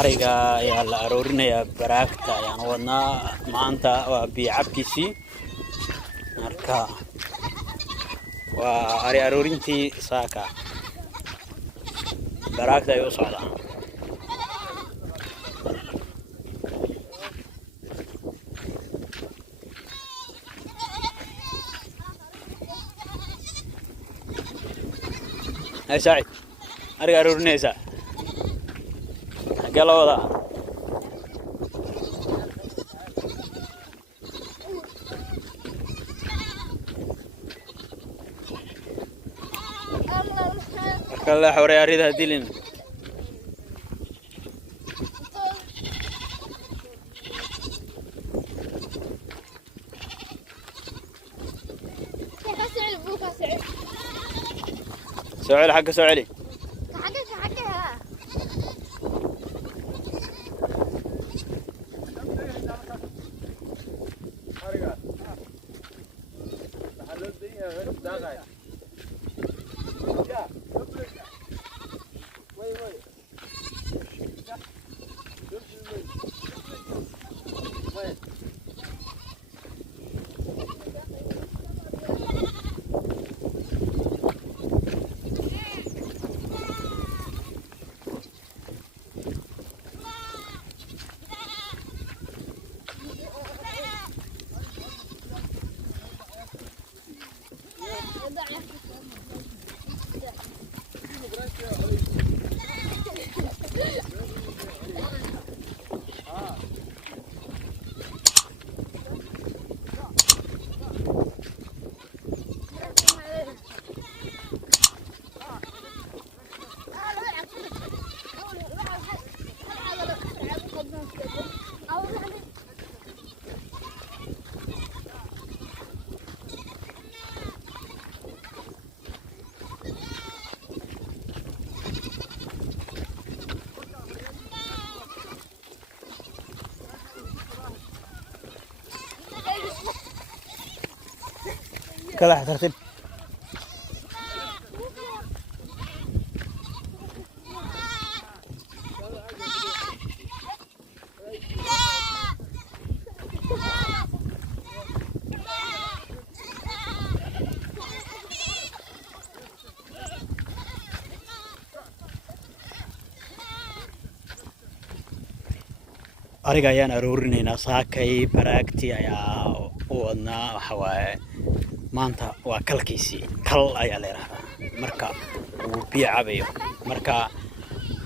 ariga ayaa la aroorinayaa baraagta ayaan wadnaa maanta waa biicabkiisii marka waa ari aroorintii saaka baraagta ay u socdaan ay saacid ariga aroorinaysa قال وضع كلا حوري أريدها دلين سعيل حق سعيلي كذا ترتيب ariga ayaan aroorinayna saakay baraagti ayaa u wadnaa waxa waaye maanta waa kalkiisii kal ayaa la yiraahdaa marka uu biyo cabayo marka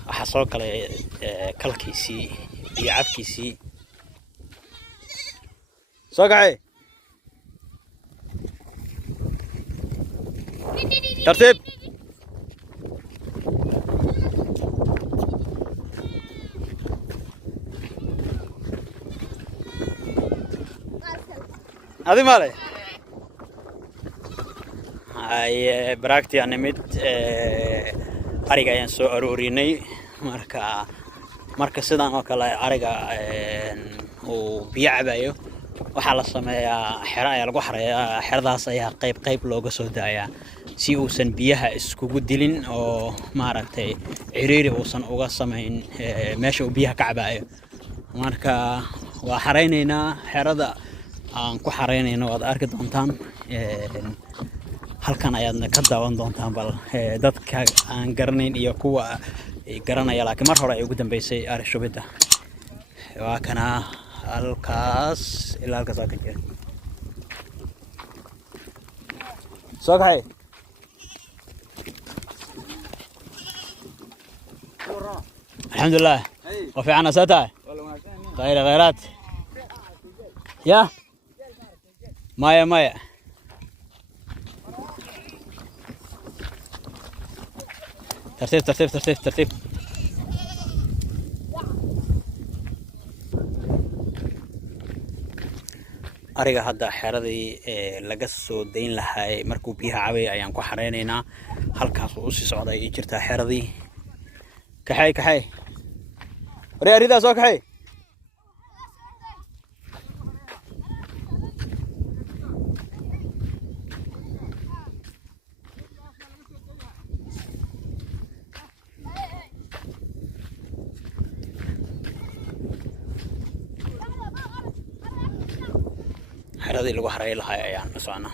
waxa soo kale kalkiisii biyo cabkiisii soo kacay tartiib هذه ماله هاي براكتي أنا مت أريجا ينسو أروريني مركا سدان وكلا أريجا وبيعبايو وحلا سمايا حرايا لقو حردا سيا قيب لوجو سودايا si uusan biyaha isku gudilin oo maaragtay ciriiri uusan uga sameyn meesha uu biyaha ka cabayo marka waa xareynayna xerada aan ku xareynayno waad arki doontaan halkan ayaadna ka daawan doontaan bal dadka aan garanayn iyo kuwa garanaya laakiin mar hore ay ugu dambeysay ari shubida waa kana halkaas ilaa halkaas ka jira soo kaxay الحمد لله وفي عنا ستة غيرات يا مايا ترتيب ariga hadda xeradii laga soo deyn lahay markuu biyaha cabay ayaan ku xareynaynaa halkaas uu si socday ay jirtaa xeradii كحي وري ذا سو كحي حرادي لو حري لها ayaan socnaa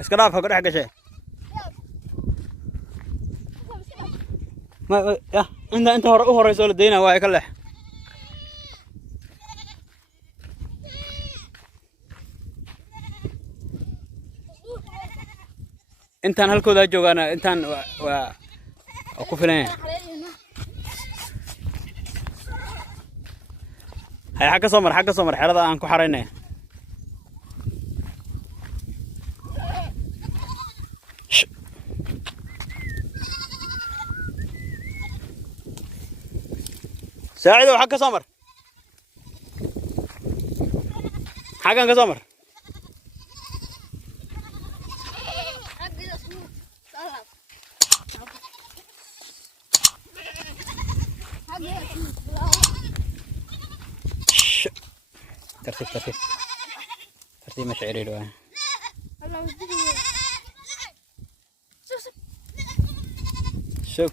اسكراف هقول حق شيء ما يا انت هو رئيس الدين واي كله انتان هلكودا جوغانا انتان ku filan hay xagga soo mar xerada aan ku xareynay ساعده حق سمر حقا كسمر ترتيب مشاعري له شك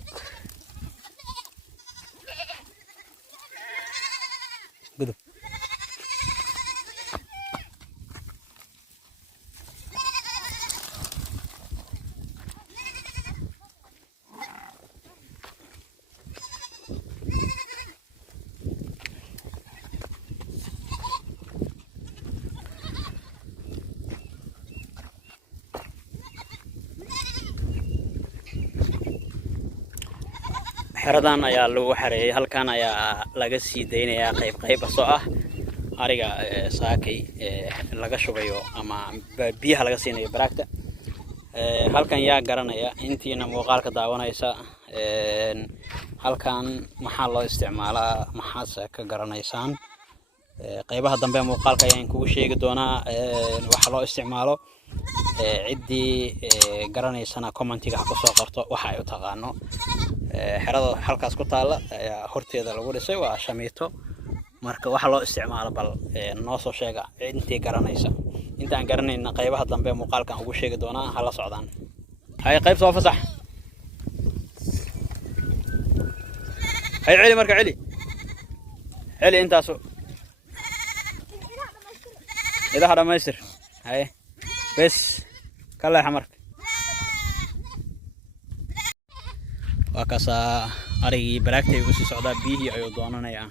قدم xeradan ayaa lagu xareeyay halkan ayaa laga sii deynayaa qayb soo ah ariga saakay laga shubayo ama biyaha laga siinayo baraagta halkan yaa garanaya intiina muuqaalka daawanaysa halkan maxaa loo isticmaalaa maxaad ka garanaysaan qaybaha dambe muuqaalka ayaan kugu sheegi doonaa waxa loo isticmaalo ciddii garanaysana commentiga ha ku soo qorto waxa ay u taqaano xerada halkaas ku taala ayaa horteeda lagu dhisay waa shamiito marka waxa loo isticmaalo bal noo soo sheega intii garanaysa intaan garanayna qaybaha dambe muuqaalkan ugu sheegi doonaa hala socdaan hay qayb soo fasax hay celi marka celi intaasu idaha dhamaystir hay bes kala xamarka waa kaasa arigii baraagtay u sii socdaa biyihii ayuu doonanayaa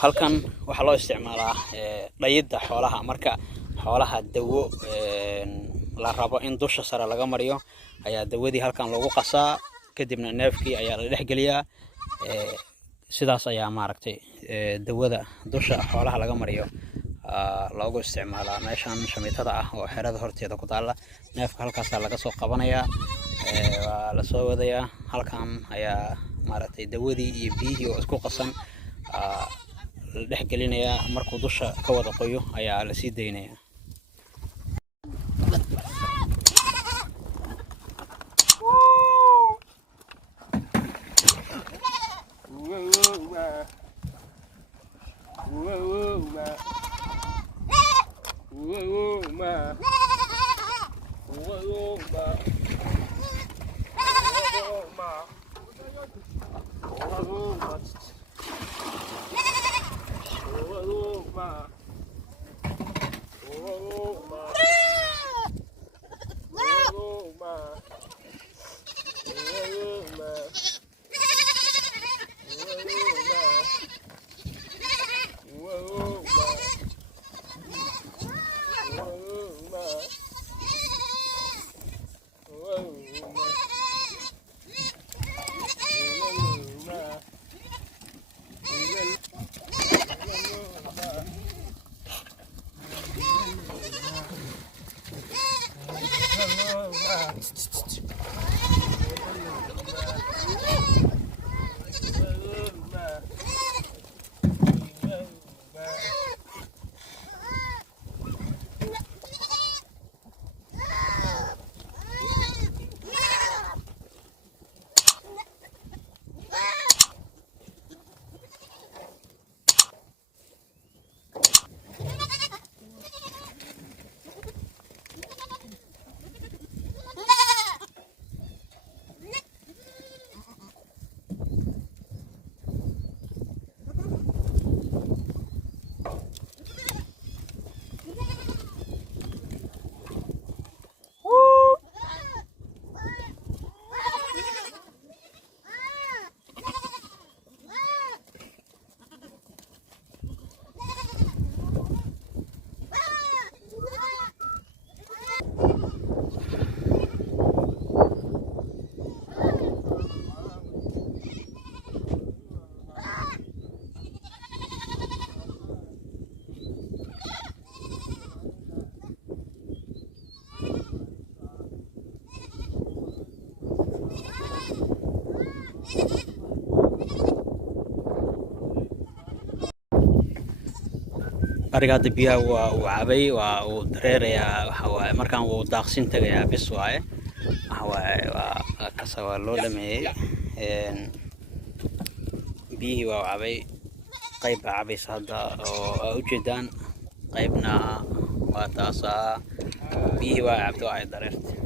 halkan waxa loo isticmaalaa dhayida xoolaha marka xoolaha dawo la rabo in dusha sare laga mariyo ayaa dawadii halkan lagu qasaa kadibna neefkii ayaa la dhex geliyaa sidaas ayaa maaragtay dawada dusha xoolaha laga mariyo loogu isticmaalaa meeshan shamiitada ah oo xerada horteeda ku taala. neefka halkaasaa laga soo qabanayaa, waa la soo wadayaa. halkan ayaa maaragtay dawadii iyo biyihii oo isku qasan la dhex gelinayaa. markuu dusha ka wada qoyo ayaa la sii daynayaa. ariga hadda biyaha waa uu cabay, waa uu dareerayaa. waxa waaye markaan wuu daaqsin tagayaa bis waaye. waxa waaye waa kasa waa loo dhameeyey. biyihii waa cabay, qayb baa cabaysa hadda oo ujeedaan, qaybna waa taasaa. biyihii waa cabto ay dareertay.